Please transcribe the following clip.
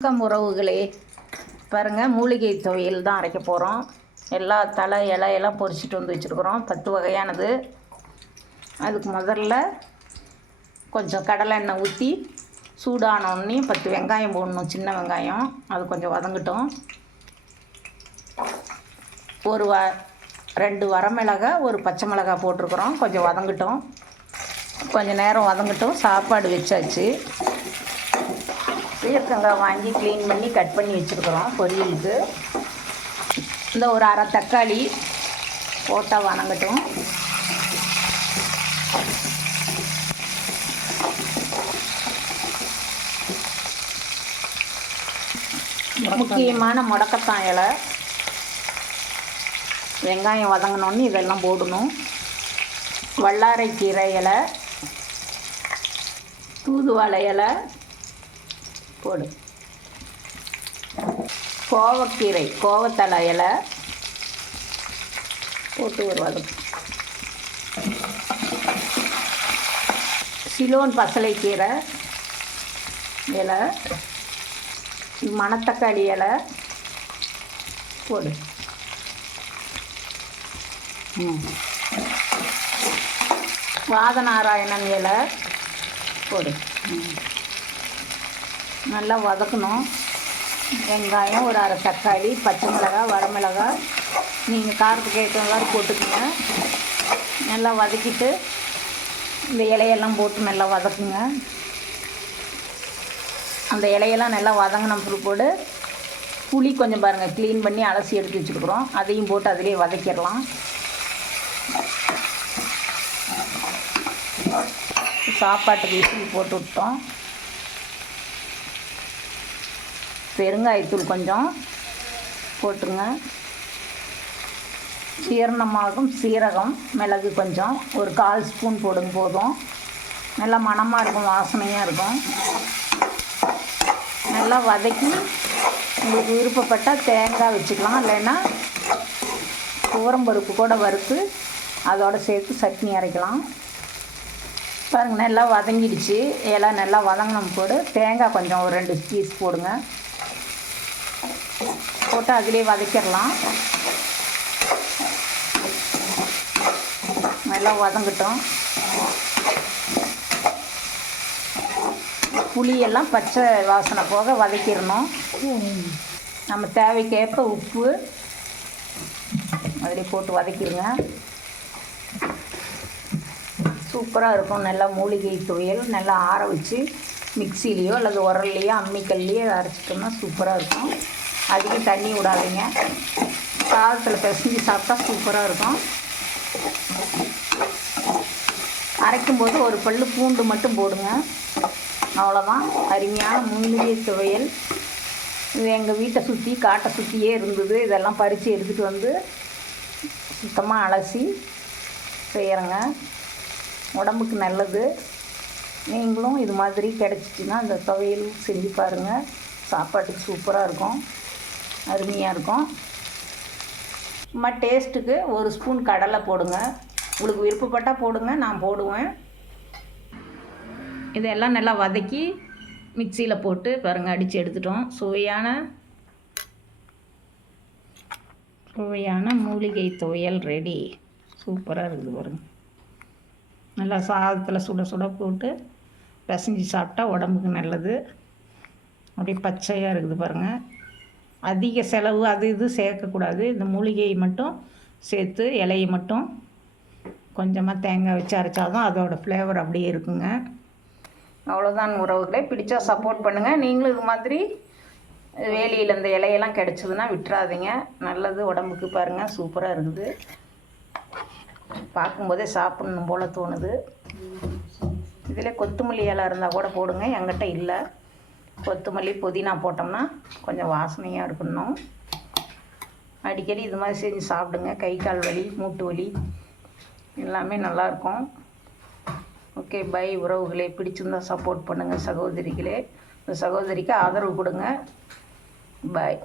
வணக்கம் உறவுகளே, பாருங்கள் மூலிகை துவையல் தான் அரைக்க போகிறோம். எல்லா தலை இலையெல்லாம் பொரிச்சிட்டு வந்து வச்சுருக்குறோம். 10 வகையானது. அதுக்கு முதல்ல கொஞ்சம் கடலை எண்ணெய் ஊற்றி சூடானோடனே 10 வெங்காயம் போடணும், சின்ன வெங்காயம். அது கொஞ்சம் வதங்கட்டும். ஒரு 2 வரமிளகாய், ஒரு பச்சை மிளகாய் போட்டிருக்குறோம். கொஞ்சம் வதங்கட்டும், கொஞ்சம் நேரம் வதங்கட்டும். சாப்பாடு வச்சாச்சு. பீர்க்கங்காய் வாங்கி க்ளீன் பண்ணி கட் பண்ணி வச்சுருக்குறோம் பொரியலுக்கு. இந்த ஒரு அரை தக்காளி போட்டால் வதங்கட்டும். முக்கியமான முடக்கத்தான் இலை. வெங்காயம் வதங்கினோன்னு இதெல்லாம் போடணும். வல்லாரைக்கீரை இலை, தூதுவளை இலை போடு. கோவக்கீரை, கோவத்தலை இலை போட்டு ஒரு வதக்கு. சிலோன் பசலைக்கீரை இலை, மணத்தக்காளி இலை போடு. வாதநாராயணன் இலை போடு. நல்லா வதக்கணும். வெங்காயம், ஒரு அரை தக்காளி, பச்சை மிளகாய், வரமிளகாய் நீங்கள் காரத்துக்கு ஏற்ற மாதிரி போட்டுக்குங்க. நல்லா வதக்கிட்டு இந்த இலையெல்லாம் போட்டு நல்லா வதக்குங்க. அந்த இலையெல்லாம் நல்லா வதங்கின பிற்பாடு புளி கொஞ்சம் பாருங்கள் க்ளீன் பண்ணி அலசி எடுத்து வச்சுருக்குறோம். அதையும் போட்டு அதிலே வதக்கிடலாம். சாப்பாட்டுக்கு விசில் போட்டு விட்டோம். பெருங்காயத்தூள் கொஞ்சம் போட்டுருங்க. சீரணமாகும் சீரகம், மிளகு கொஞ்சம் ஒரு 1/4 ஸ்பூன் போடும் போதும். நல்லா மணமாக இருக்கும், வாசனையாக இருக்கும். நல்லா வதக்கி உங்களுக்கு விருப்பப்பட்டால் தேங்காய் வச்சுக்கலாம், இல்லைன்னா துவரம்பருப்பு கூட வறுத்து அதோடு சேர்த்து சட்னி அரைக்கலாம். பாருங்கள் நல்லா வதங்கிடுச்சு. எல்லாம் நல்லா வதங்கின போது தேங்காய் கொஞ்சம் ஒரு 2 பீஸ் போடுங்க. போட்டு அதிலே வதக்கிடலாம். நல்லா வதங்கட்டும். புளியெல்லாம் பச்சை வாசனை போக வதக்கிடணும். நம்ம தேவைக்கேற்ப உப்பு அதிலே போட்டு வதக்கிடுங்க. சூப்பராக இருக்கும். நல்லா மூலிகை துவையல். நல்லா ஆற வச்சு மிக்சிலேயோ அல்லது உரல்லையோ அம்மிக்கல்லையோ அரைச்சிட்டோம்னா சூப்பராக இருக்கும். அதிகம் தண்ணி விடாதீங்க. சாதத்தில் பிசைஞ்சு சாப்பிட்டா சூப்பராக இருக்கும். அரைக்கும்போது ஒரு பல்லு பூண்டு மட்டும் போடுங்க. அவ்வளோதான். அருமையான மூலிகை துவையல். இது எங்கள் வீட்டை சுற்றி காட்டை சுற்றியே இருந்தது. இதெல்லாம் பறித்து எடுத்துகிட்டு வந்து சுத்தமாக அலசி செய்கிறேங்க. உடம்புக்கு நல்லது. நீங்களும் இது மாதிரி கிடச்சிச்சின்னா இந்த துவையல் செஞ்சு பாருங்கள். சாப்பாட்டுக்கு சூப்பராக இருக்கும், அருமையாக இருக்கும். சும்மா டேஸ்ட்டுக்கு ஒரு ஸ்பூன் கடலை போடுங்க. உங்களுக்கு விருப்பப்பட்டால் போடுங்க, நான் போடுவேன். இதெல்லாம் நல்லா வதக்கி மிக்சியில் போட்டு பாருங்கள் அடித்து எடுத்துட்டோம். சுவையான மூலிகை துவையல் ரெடி. சூப்பராக இருக்குது பாருங்கள். நல்லா சாதத்தில் சுட சுட போட்டு பிசைஞ்சு சாப்பிட்டா உடம்புக்கு நல்லது. அப்படியே பச்சையாக இருக்குது பாருங்கள். அதிக செலவு அது இது சேர்க்கக்கூடாது. இந்த மூலிகையை மட்டும் சேர்த்து இலையை மட்டும் கொஞ்சமாக தேங்காய் வச்சு அரைச்சாதான் அதோடய ஃப்ளேவர் அப்படியே இருக்குங்க. அவ்வளோதான் உறவுகளே. பிடிச்சா சப்போர்ட் பண்ணுங்கள். நீங்களும் இது மாதிரி வேலியில் இந்த இலையெல்லாம் கிடச்சிதுன்னா விட்டுறாதீங்க. நல்லது உடம்புக்கு. பாருங்கள் சூப்பராக இருக்குது. பார்க்கும்போதே சாப்பிட்ணும் போல் தோணுது. இதில் கொத்தமல்லி இலை இருந்தால் கூட போடுங்க. என்கிட்ட இல்லை. கொத்தமல்லி புதினா போட்டோம்னா கொஞ்சம் வாசனையாக இருக்கணும். அடிக்கடி இது மாதிரி செஞ்சு சாப்பிடுங்க. கை கால் வலி, மூட்டு வலி எல்லாமே நல்லாயிருக்கும். ஓகே, பை உறவுகளே. பிடிச்சிருந்தால் சப்போர்ட் பண்ணுங்கள் சகோதரிகளே. இந்த சகோதரிக்கு ஆதரவு கொடுங்க. பாய்.